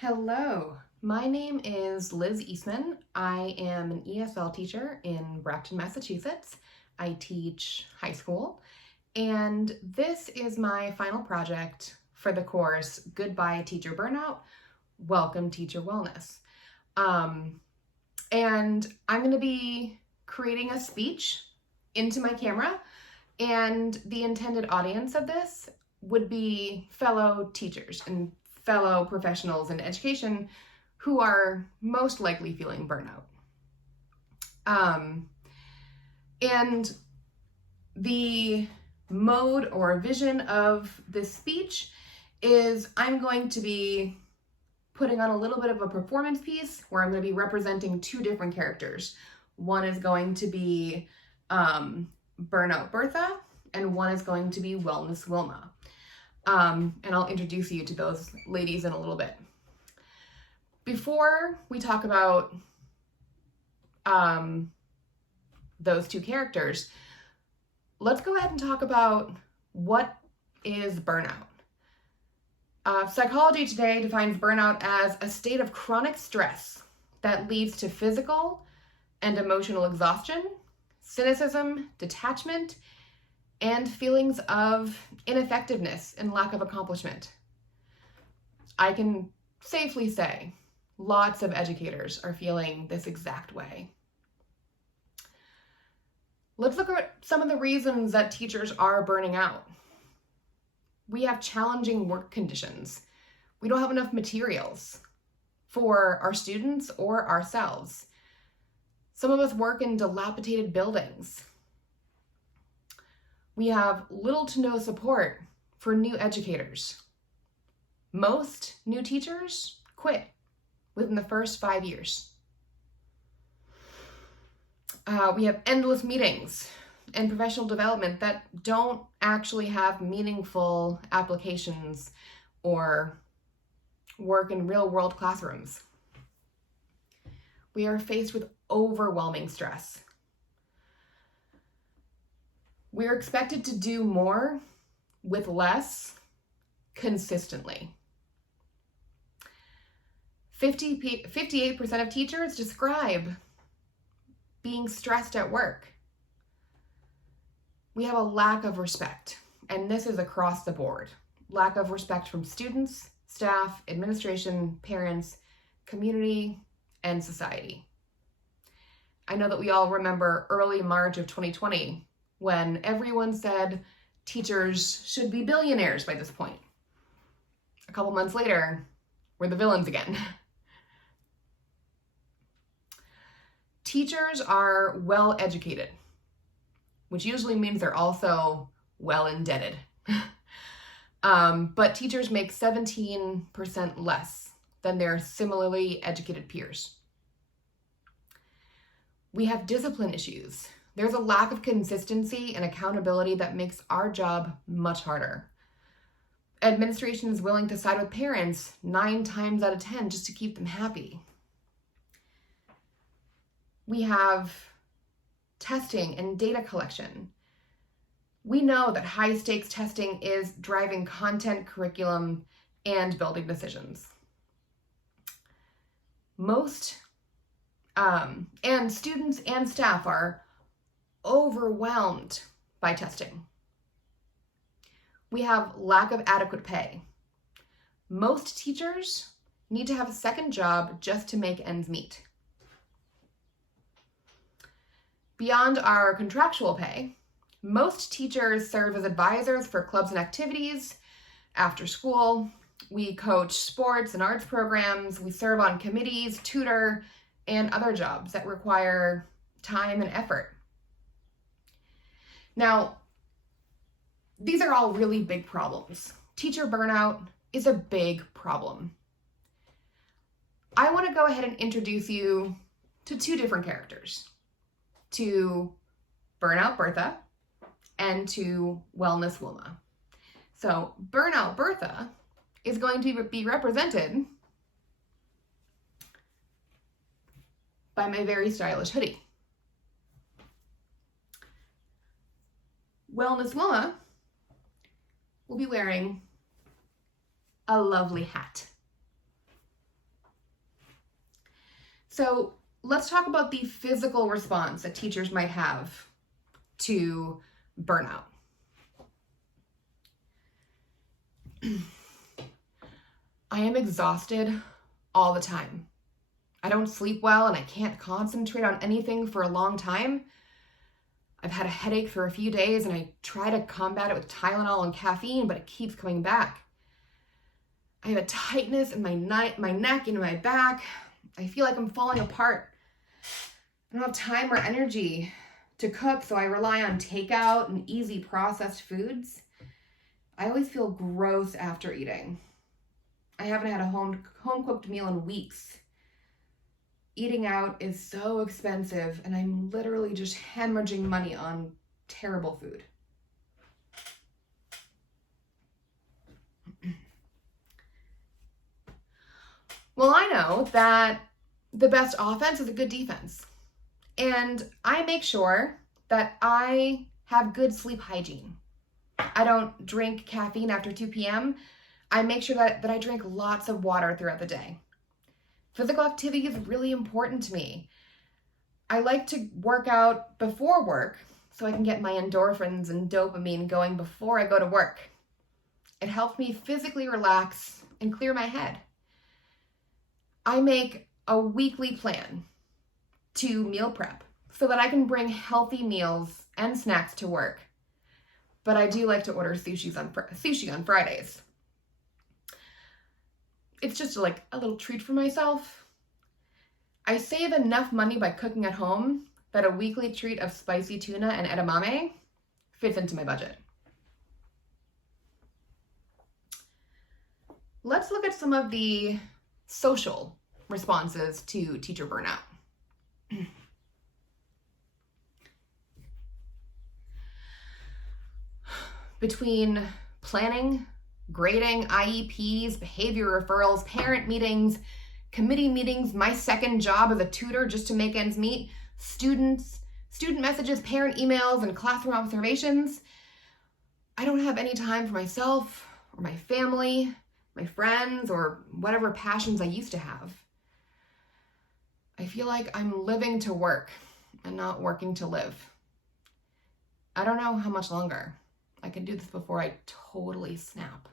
Hello, my name is Liz Eastman. I am an ESL teacher in Brockton, Massachusetts. I teach high school, and this is my final project for the course Goodbye Teacher Burnout, Welcome Teacher Wellness. And I'm going to be creating a speech into my camera, and the intended audience of this would be fellow teachers and fellow professionals in education who are most likely feeling burnout. And the mode or vision of this speech is I'm going to be putting on a little bit of a performance piece where I'm going to be representing two different characters. One is going to be Burnout Bertha, and one is going to be Wellness Wilma. And I'll introduce you to those ladies in a little bit. Before we talk about those two characters, let's go ahead and talk about what is burnout. Psychology today defines burnout as a state of chronic stress that leads to physical and emotional exhaustion, cynicism, detachment, and feelings of ineffectiveness and lack of accomplishment. I can safely say lots of educators are feeling this exact way. Let's look at some of the reasons that teachers are burning out. We have challenging work conditions. We don't have enough materials for our students or ourselves. Some of us work in dilapidated buildings. We have little to no support for new educators. Most new teachers quit within the first 5 years. We have endless meetings and professional development that don't actually have meaningful applications or work in real-world classrooms. We are faced with overwhelming stress. We're expected to do more with less consistently. 58% of teachers describe being stressed at work. We have a lack of respect, and this is across the board. Lack of respect from students, staff, administration, parents, community, and society. I know that we all remember early March of 2020 when everyone said teachers should be billionaires by this point. A couple months later, we're the villains again. Teachers are well educated, which usually means they're also well indebted. But teachers make 17% less than their similarly educated peers. We have discipline issues. There's a lack of consistency and accountability that makes our job much harder. Administration is willing to side with parents 9 times out of 10 just to keep them happy. We have testing and data collection. We know that high stakes testing is driving content, curriculum, and building decisions. And students and staff are overwhelmed by testing. We have lack of adequate pay. Most teachers need to have a second job just to make ends meet. Beyond our contractual pay, most teachers serve as advisors for clubs and activities. After school, we coach sports and arts programs. We serve on committees, tutor, and other jobs that require time and effort. Now, these are all really big problems. Teacher burnout is a big problem. I want to go ahead and introduce you to two different characters, to Burnout Bertha and to Wellness Wilma. So Burnout Bertha is going to be represented by my very stylish hoodie. Wellness Wilma will be wearing a lovely hat. So let's talk about the physical response that teachers might have to burnout. I am exhausted all the time. I don't sleep well and I can't concentrate on anything for a long time. I've had a headache for a few days and I try to combat it with Tylenol and caffeine, but it keeps coming back. I have a tightness in my neck and my back. I feel like I'm falling apart. I don't have time or energy to cook, so I rely on takeout and easy processed foods. I always feel gross after eating. I haven't had a home-cooked meal in weeks. Eating out is so expensive, and I'm literally just hemorrhaging money on terrible food. Well, I know that the best offense is a good defense. And I make sure that I have good sleep hygiene. I don't drink caffeine after 2 p.m. I make sure that I drink lots of water throughout the day. Physical activity is really important to me. I like to work out before work so I can get my endorphins and dopamine going before I go to work. It helps me physically relax and clear my head. I make a weekly plan to meal prep so that I can bring healthy meals and snacks to work. But I do like to order sushi on Fridays. It's just like a little treat for myself. I save enough money by cooking at home that a weekly treat of spicy tuna and edamame fits into my budget. Let's look at some of the social responses to teacher burnout. Between planning, grading, IEPs, behavior referrals, parent meetings, committee meetings, my second job as a tutor just to make ends meet, student messages, parent emails, and classroom observations, I don't have any time for myself or my family, my friends, or whatever passions I used to have. I feel like I'm living to work and not working to live. I don't know how much longer. I can do this before I totally snap.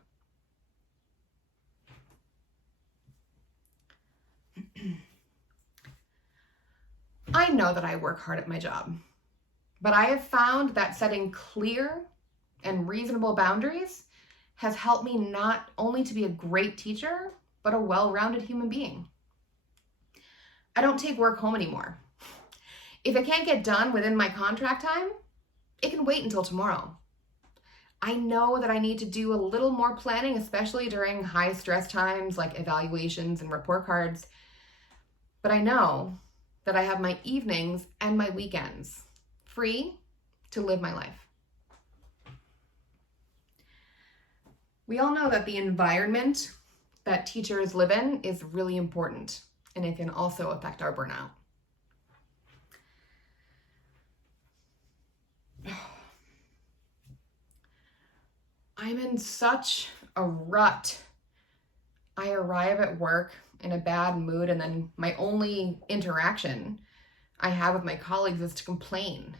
I know that I work hard at my job, but I have found that setting clear and reasonable boundaries has helped me not only to be a great teacher, but a well-rounded human being. I don't take work home anymore. If it can't get done within my contract time, it can wait until tomorrow. I know that I need to do a little more planning, especially during high stress times like evaluations and report cards. But I know that I have my evenings and my weekends free to live my life. We all know that the environment that teachers live in is really important, and it can also affect our burnout. I'm in such a rut. I arrive at work in a bad mood, and then my only interaction I have with my colleagues is to complain.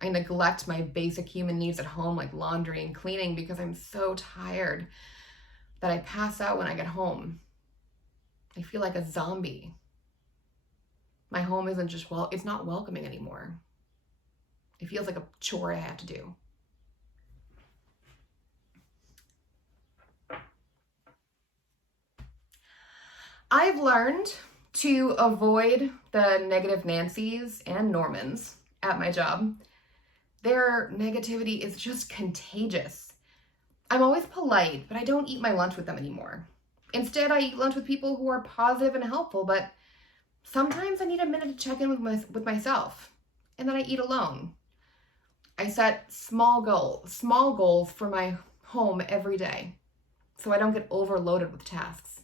I neglect my basic human needs at home, like laundry and cleaning, because I'm so tired that I pass out when I get home. I feel like a zombie. My home isn't just, it's not welcoming anymore. It feels like a chore I have to do. I've learned to avoid the negative Nancys and Normans at my job. Their negativity is just contagious. I'm always polite, but I don't eat my lunch with them anymore. Instead, I eat lunch with people who are positive and helpful, but sometimes I need a minute to check in with myself, and then I eat alone. I set small goals for my home every day, so I don't get overloaded with tasks.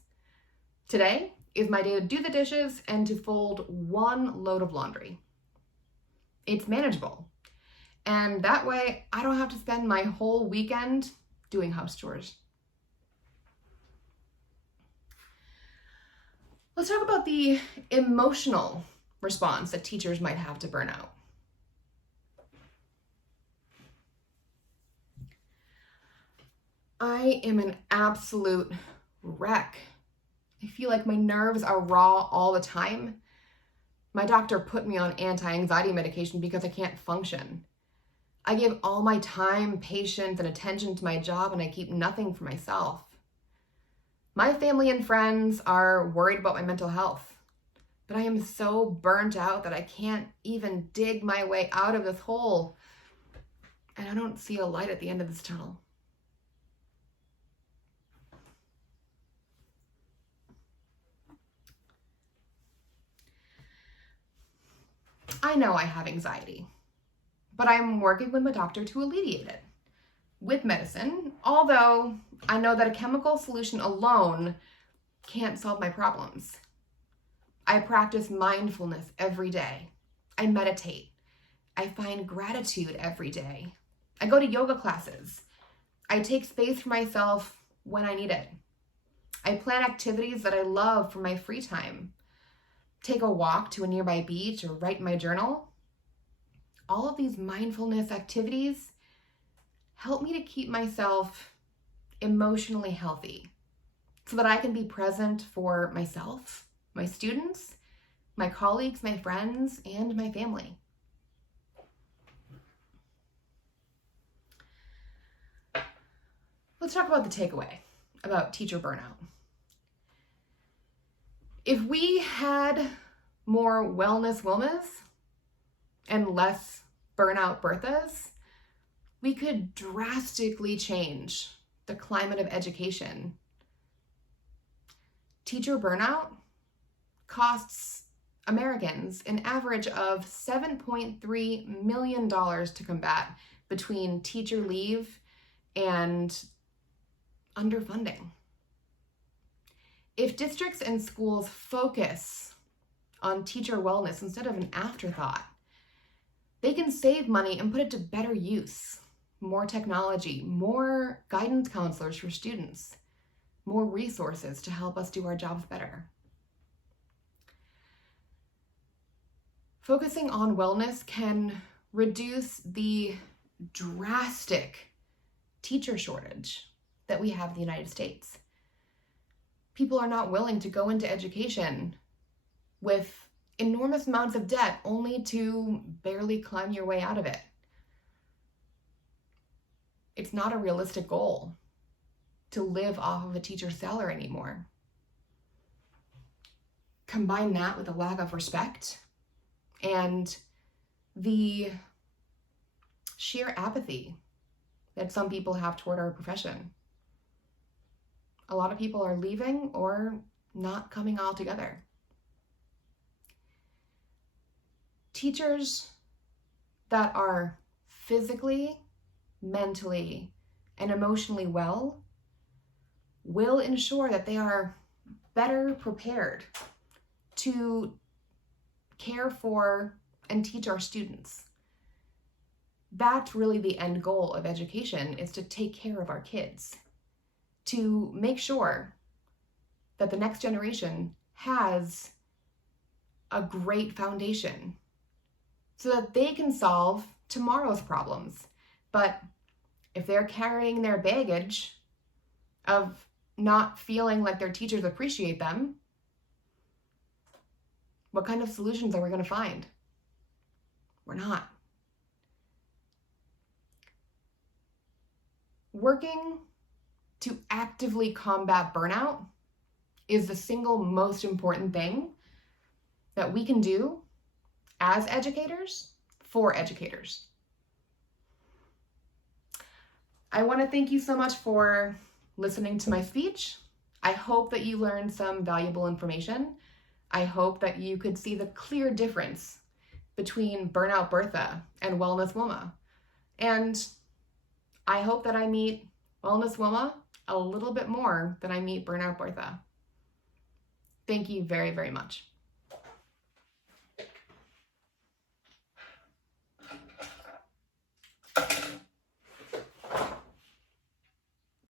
Today is my day to do the dishes and to fold one load of laundry. It's manageable. And that way I don't have to spend my whole weekend doing house chores. Let's talk about the emotional response that teachers might have to burnout. I am an absolute wreck. I feel like my nerves are raw all the time. My doctor put me on anti-anxiety medication because I can't function. I give all my time, patience, and attention to my job, and I keep nothing for myself. My family and friends are worried about my mental health, but I am so burnt out that I can't even dig my way out of this hole, and I don't see a light at the end of this tunnel. I know I have anxiety, but I'm working with my doctor to alleviate it with medicine, although I know that a chemical solution alone can't solve my problems. I practice mindfulness every day. I meditate. I find gratitude every day. I go to yoga classes. I take space for myself when I need it. I plan activities that I love for my free time. Take a walk to a nearby beach or write in my journal. All of these mindfulness activities help me to keep myself emotionally healthy so that I can be present for myself, my students, my colleagues, my friends, and my family. Let's talk about the takeaway about teacher burnout. If we had more wellness Wilmas and less burnout Berthas, we could drastically change the climate of education. Teacher burnout costs Americans an average of $7.3 million to combat between teacher leave and underfunding. If districts and schools focus on teacher wellness instead of an afterthought, they can save money and put it to better use. More technology, more guidance counselors for students, more resources to help us do our jobs better. Focusing on wellness can reduce the drastic teacher shortage that we have in the United States. People are not willing to go into education with enormous amounts of debt only to barely climb your way out of it. It's not a realistic goal to live off of a teacher's salary anymore. Combine that with a lack of respect and the sheer apathy that some people have toward our profession. A lot of people are leaving or not coming altogether. Teachers that are physically, mentally, and emotionally well will ensure that they are better prepared to care for and teach our students. That's really the end goal of education, is to take care of our kids, to make sure that the next generation has a great foundation so that they can solve tomorrow's problems. But if they're carrying their baggage of not feeling like their teachers appreciate them, what kind of solutions are we going to find? We're not. Working to actively combat burnout is the single most important thing that we can do as educators for educators. I want to thank you so much for listening to my speech. I hope that you learned some valuable information. I hope that you could see the clear difference between Burnout Bertha and Wellness Wilma. And I hope that I meet Wellness Wilma a little bit more than I meet Burnout Bertha. Thank you very, very much.